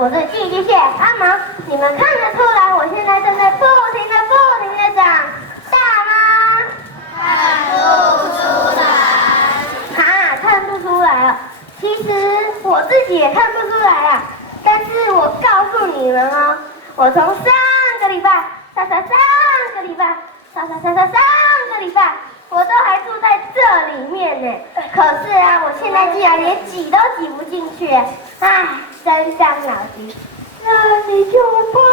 我是寄居蟹阿毛，你们看得出来我现在正在不停的长大吗？看不出来。看不出来啊！其实我自己也看不出来啊。但是我告诉你们哦，我从上个礼拜，上个礼拜，上个礼拜，我都还住在这里面呢。可是啊，我现在竟然连挤都挤不进去，唉，真伤脑筋。那你就不好。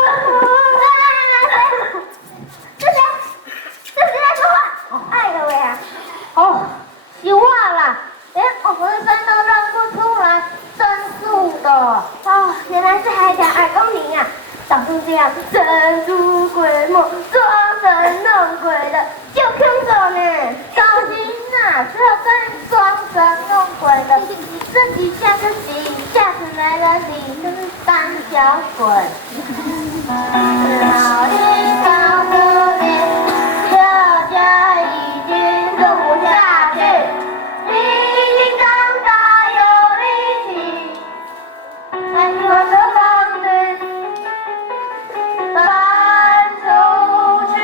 这谁在说话？哎呦喂啊！哦，有话啦，连我的声都认不出来，真素的。哦，原来是海港二公民啊！早上这样神出鬼没、装神弄鬼的，就坑手呢。高兴啊，只有跟你装神弄鬼的，自己吓自己，吓死没人理，真是胆小鬼。老天高不定，这家已经住不下去，你已经长大有力气，但是我的房子搬出去。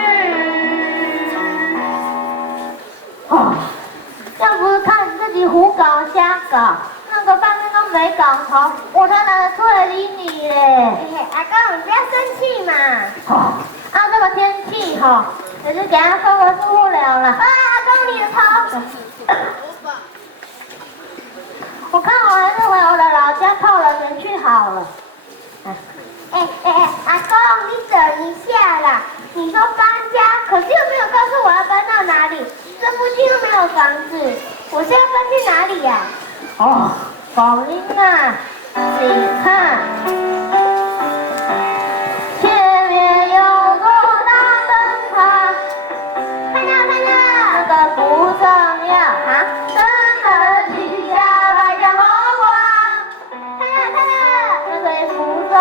哦，要不是看你自己胡搞瞎搞，那个半天都没搞头，我才懒得出来理你嘞。阿公，你不要生气嘛。这个天气哈，也是给他受不了了。阿公，你的头。我看我还是回我的老家泡冷泉去好了。阿公，你等一下啦！你说搬家，可是又没有告诉我要搬到哪里，这附近又没有房子，我是要搬去哪里呀？宝林啊，你看，前面有座大灯塔，看到，那个不重要啊，真的去下百家火光，看到，那个也不重要。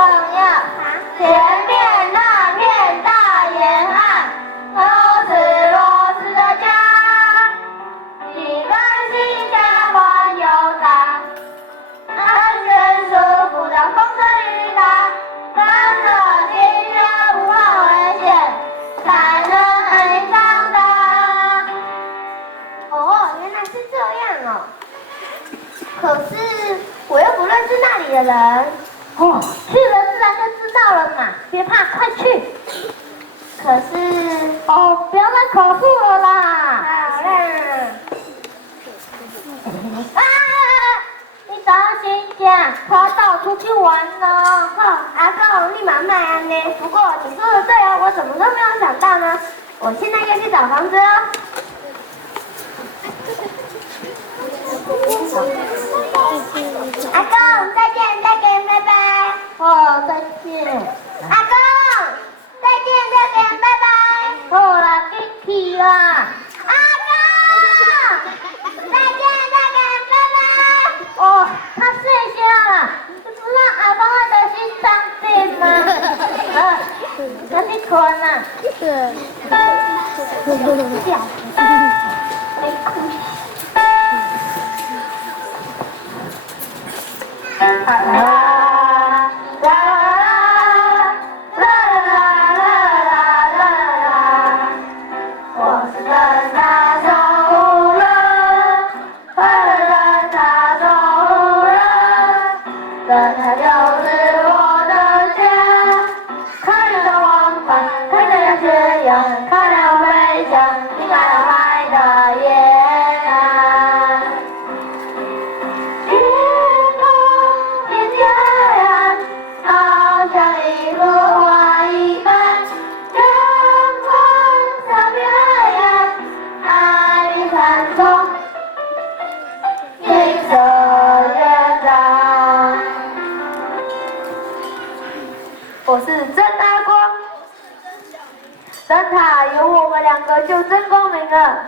前面那片大沿岸都是罗斯的家，几个新家环游它，安全舒服的风吹雨打，跟着新人不怕危险，才能安心长大。原来是这样哦。可是我又不认识那里的人。去了自然就知道了嘛，别怕，快去。可是，不要再口述了啦。好啦。你当心点，他带我出去玩呢。阿公，你蛮慢安呢。不过你说的对哦，我怎么都没有想到呢？我现在要去找房子哦。阿公，再见，再见，拜拜。再见。阿公，再见，再见，拜拜。好啦，进去啦。阿公，再见，再见，拜拜。他睡下了，不让阿公的心脏病吗？那你困了。我是真阿光，灯塔有我们两个就真光明了。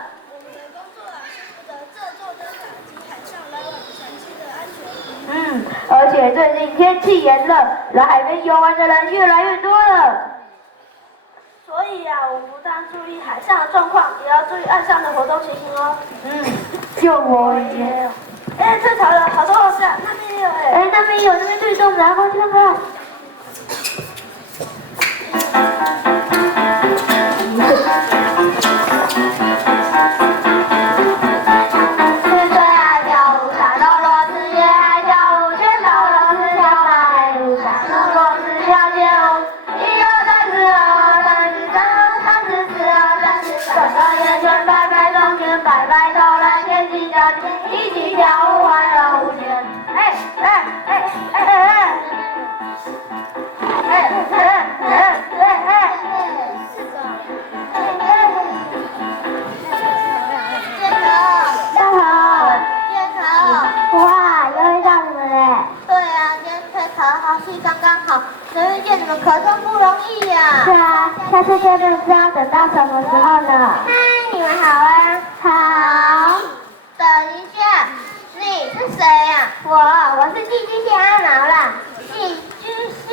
而且最近天气炎热，来海边游玩的人越来越多了。所以啊，我们不但注意海上的状况，也要注意岸上的活动情形哦。就我也有。这条了好多老师啊，那边也有那边有，那边最重的，阿光去看看。一起跳舞欢乐无限。哎哎哎哎哎哎哎哎哎！哇，又遇到你们嘞！对啊，今天可以考得好，气刚刚好，能遇见你们可真不容易呀。是啊，下次见面不知道等到什么时候呢？嗨，你们好啊！好，等一下，你是谁呀？我是寄居蟹阿毛啦。寄居蟹，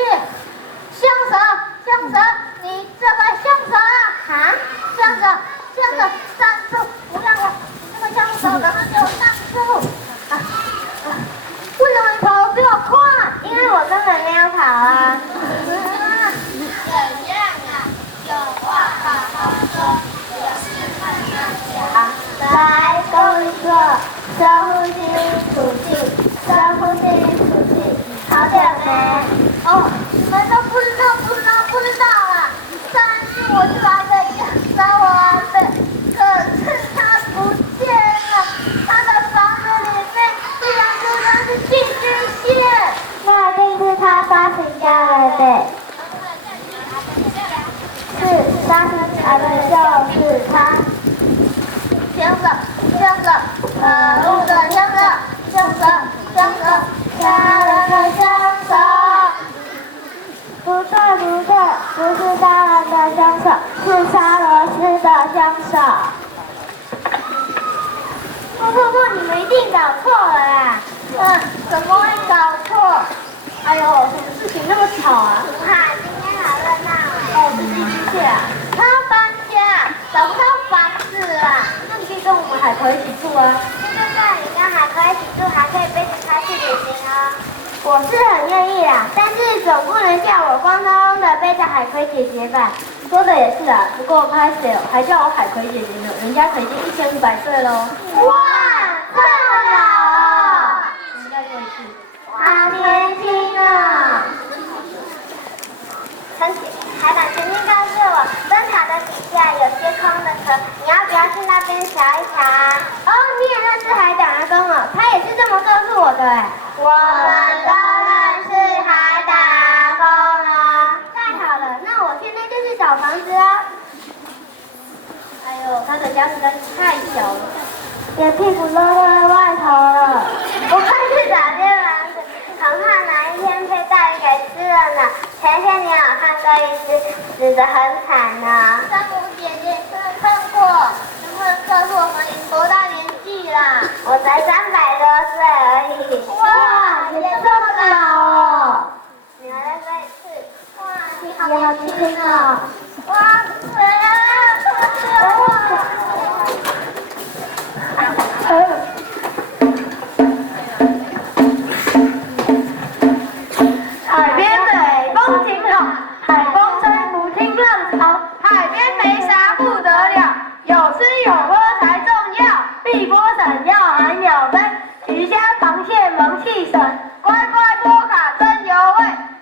香蛇，你这个香蛇啊！香蛇，站住！不让我，这个香蛇赶快给我站住！为什么你跑得比我快？因为我根本没有跑啊。怎样啊？有话好好说，有事慢慢讲。来动一个深呼吸，吐气，深呼吸，吐气，好久没？哦，你们都不知道啊！上次我去来的找我玩的，可是他不见了，他的房子里面居然住的是寄居蟹。那一定是他发情家了呗。是，发情家的就是他。香蛇，可恶的香蛇，杀人的香手。不对，不是杀人的香手，是杀螺丝的香手。不，你们一定搞错了啦！怎么会搞错？哎呦，什么事情那么吵啊？哇，今天好热闹啊！哦，是寄居蟹啊。他要搬家，找不到房子啊。那你可以跟我们海葵一起住啊。对，你跟海葵一起住，还可以背着它去旅行哦。我是很愿意啦，但是总不能叫我光秃秃的背着海葵姐姐吧？说的也是啊，不过拍谁还叫我海葵姐姐呢？人家可已经1500岁喽。哇，这么老哦，应该可以去。好年轻啊！海胆曾经告诉我，灯塔的底下有些空的壳，你要不要去那边瞧一瞧啊？哦，你也认识海胆阿公哦，他也是这么告诉我的哎。我们都认识海胆阿公啊。太好了，那我现在就去找房子哦。哎呦，他的家实在是太小了，连屁股都露在外头了。我快去找间房子，恐怕哪一天被大鱼给吃了呢。前些年我看过一只死得很惨呢。山姆姐姐看过，能不能告诉我们你多大年纪啦？我才300多岁而已。哇，你这么老哦！你们再说一次。哇，你好年轻哦。哇，谁啊？海边的风景好，海风吹不停浪潮，海边没啥不得了，有吃有喝才重要。碧波闪耀海鸟飞，鱼虾螃蟹忙气神，乖乖波卡真有味，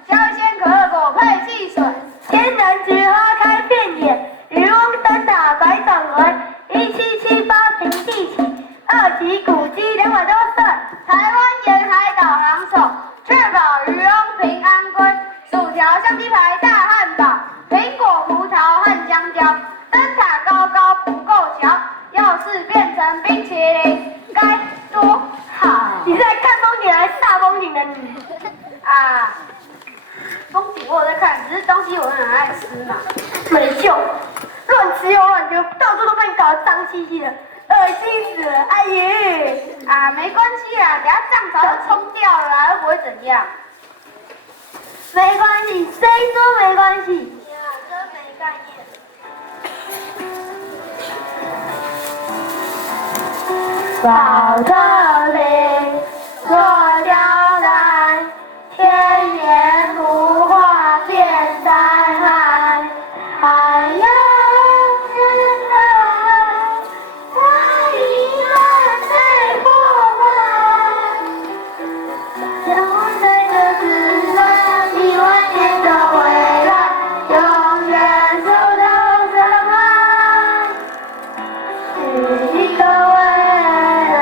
香鲜可果配汽水，天然菊花开遍野，渔翁灯塔百转回，1778平地起，2级古迹200多岁，台湾沿海导航手。确保渔翁平安归，薯条、香鸡排、大汉堡，苹果、葡萄和香蕉，灯塔高高不够瞧，要是变成冰淇淋，该多好！你是来看风景还是大风景的你？啊，风景我有在看，只是东西我很爱吃嘛。没救，乱吃又乱丢，到处都被你搞得脏兮兮的，恶心死了！哎耶！啊，没关系啦，等下涨潮就冲掉了啦，又不会怎样。没关系，谁说没关系？呀，真没概念。宝特瓶，塑胶袋，千年不化变灾害。海洋之海，它已然被破坏。永水的自然，10000年的未来，永远受到伤害。是一个未来。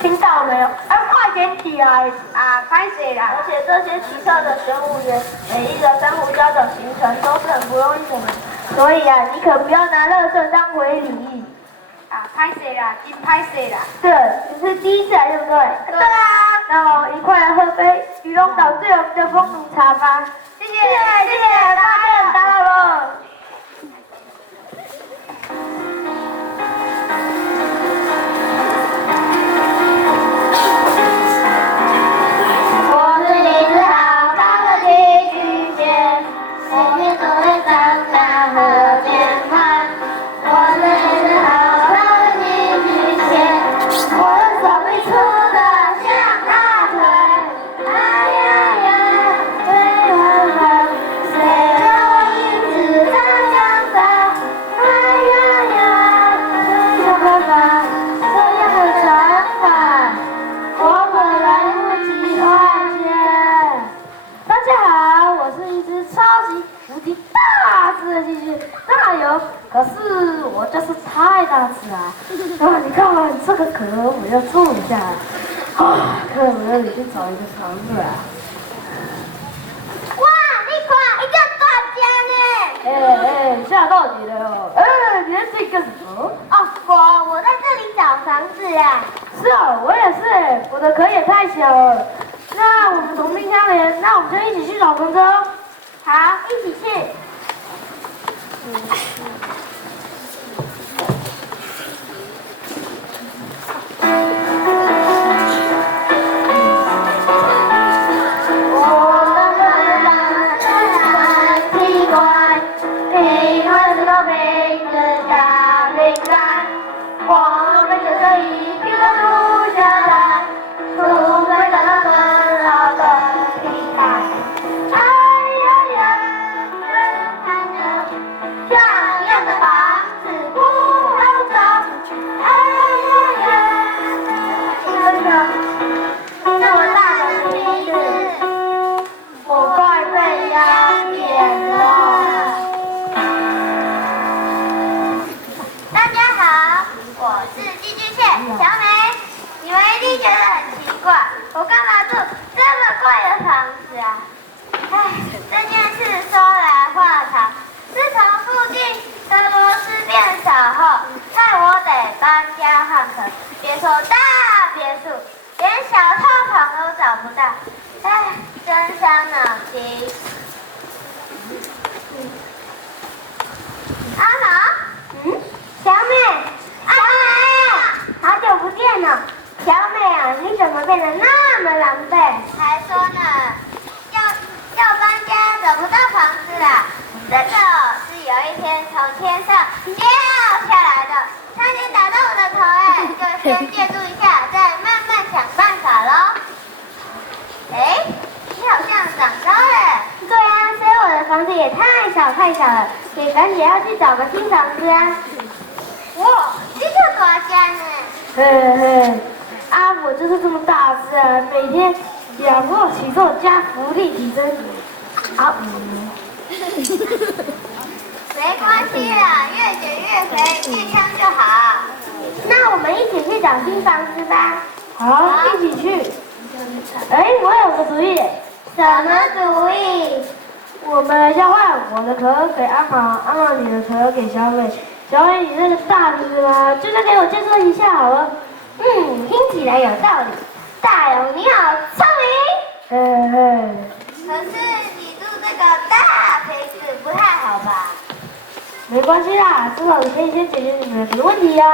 听到没有？快点起来啊！拍谁啦？而且这些奇特的玄武岩，每一个珊瑚礁的形成都是很不容易的呢。所以啊，你可不要拿垃圾当回礼。啊，拍谁啦？金拍谁啦？对，你是第一次来对不对？对啊，那我一块来喝杯鱼龙岛最有名的风炉茶吧。谢谢，大家很打扰了。我是一只好康的寄居蟹，每天都会长大和健康。我是一只好康的寄居蟹，我的手臂粗得像大腿，哎呀呀，飞很高，谁让我一直这样大？哎呀呀，没有办法，这样的长法，我本来不及幻觉。大家好，我是一只超级无敌大只的寄居蟹，当然有，可是我就是太大只啊！啊，你看这个壳我要住一下，啊，看我要里去找一个房子啊！哇，你看，一个大家呢。吓到你了哦！你在这干什么？哦，我在这里找房子啊。是哦，我也是，我的壳也太小了。那我们同病相怜，那我们就一起去找房子哦。好，一起去。我的门很奇怪，平衡是个瓶子加饼干，我们就这一瓶的住下来，除非感到很老的平台。哎呀呀，看着像样的房子不好找，哎呀呀，真的那么大的瓶子。我快被压扁了。大家好，我是寄居蟹小美。你们一定觉得很奇怪，我干嘛住这么贵的房子啊？唉，这件事说来话长。自从附近的螺丝变少后，害我得搬家换壳，别说大别墅，连小套房都找不到。唉，真伤脑筋。阿毛，小美，好久不见了。小美啊，你怎么变得那么狼狈？还说呢，要搬家找不到房子啦。这个是有一天从天上掉下来的，差点打到我的头哎，就先借住一下，再慢慢想办法喽。哎，你好像长高了。对啊，所以我的房子也太小了，你赶紧要去找个新房子啊！哇，这个多家呢？我就是这么大只啊，每天仰卧起坐加浮力提升。没关系啦，越减越肥，健康就好。那我们一起去找新房子吧。好，一起去。我有个主意。什么主意？我们来交换，我的壳给阿毛，阿毛你的壳给小美，小美你那个大只的嘛，就再给我介绍一下好了。听起来有道理。大勇你好聪明。可是你住这个大肥子不太好吧？没关系啦，至少你可以先解决你们的问题呀。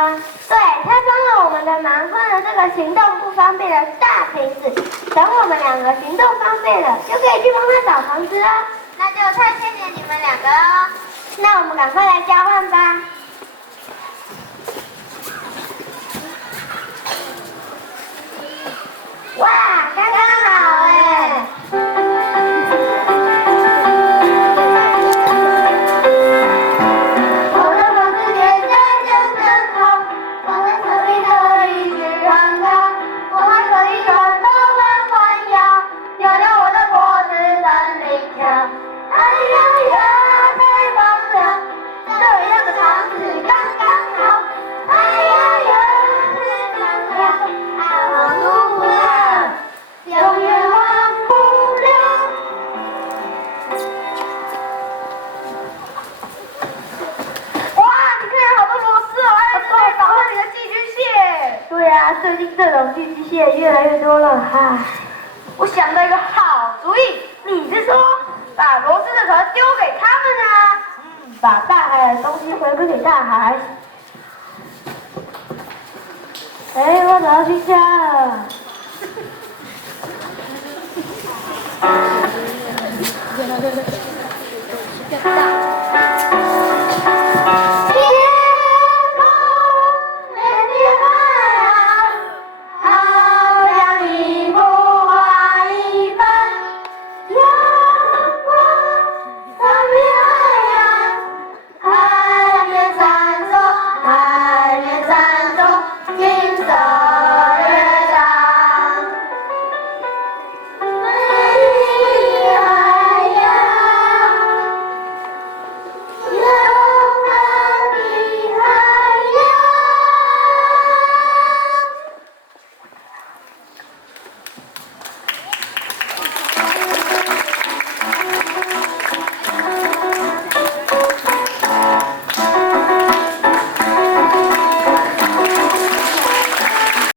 对，他帮了我们的忙，换了这个行动不方便的大瓶子，等我们两个行动方便了，就可以去帮他找房子了。那就太谢谢你们两个喽。那我们赶快来交换吧。哇，刚刚好哎。我的房子现在真好，我的手里可以去看看，我还可以转头弯弯腰，扭扭我的脖子等你瞧。哎呀呀，太棒了，这样的房子刚刚好。哎呀呀，太棒了，机械越来越多了，唉，我想到一个好主意，你是说把螺丝的壳丢给他们啊？把大海的东西回归给大海。哎，我找到新家了。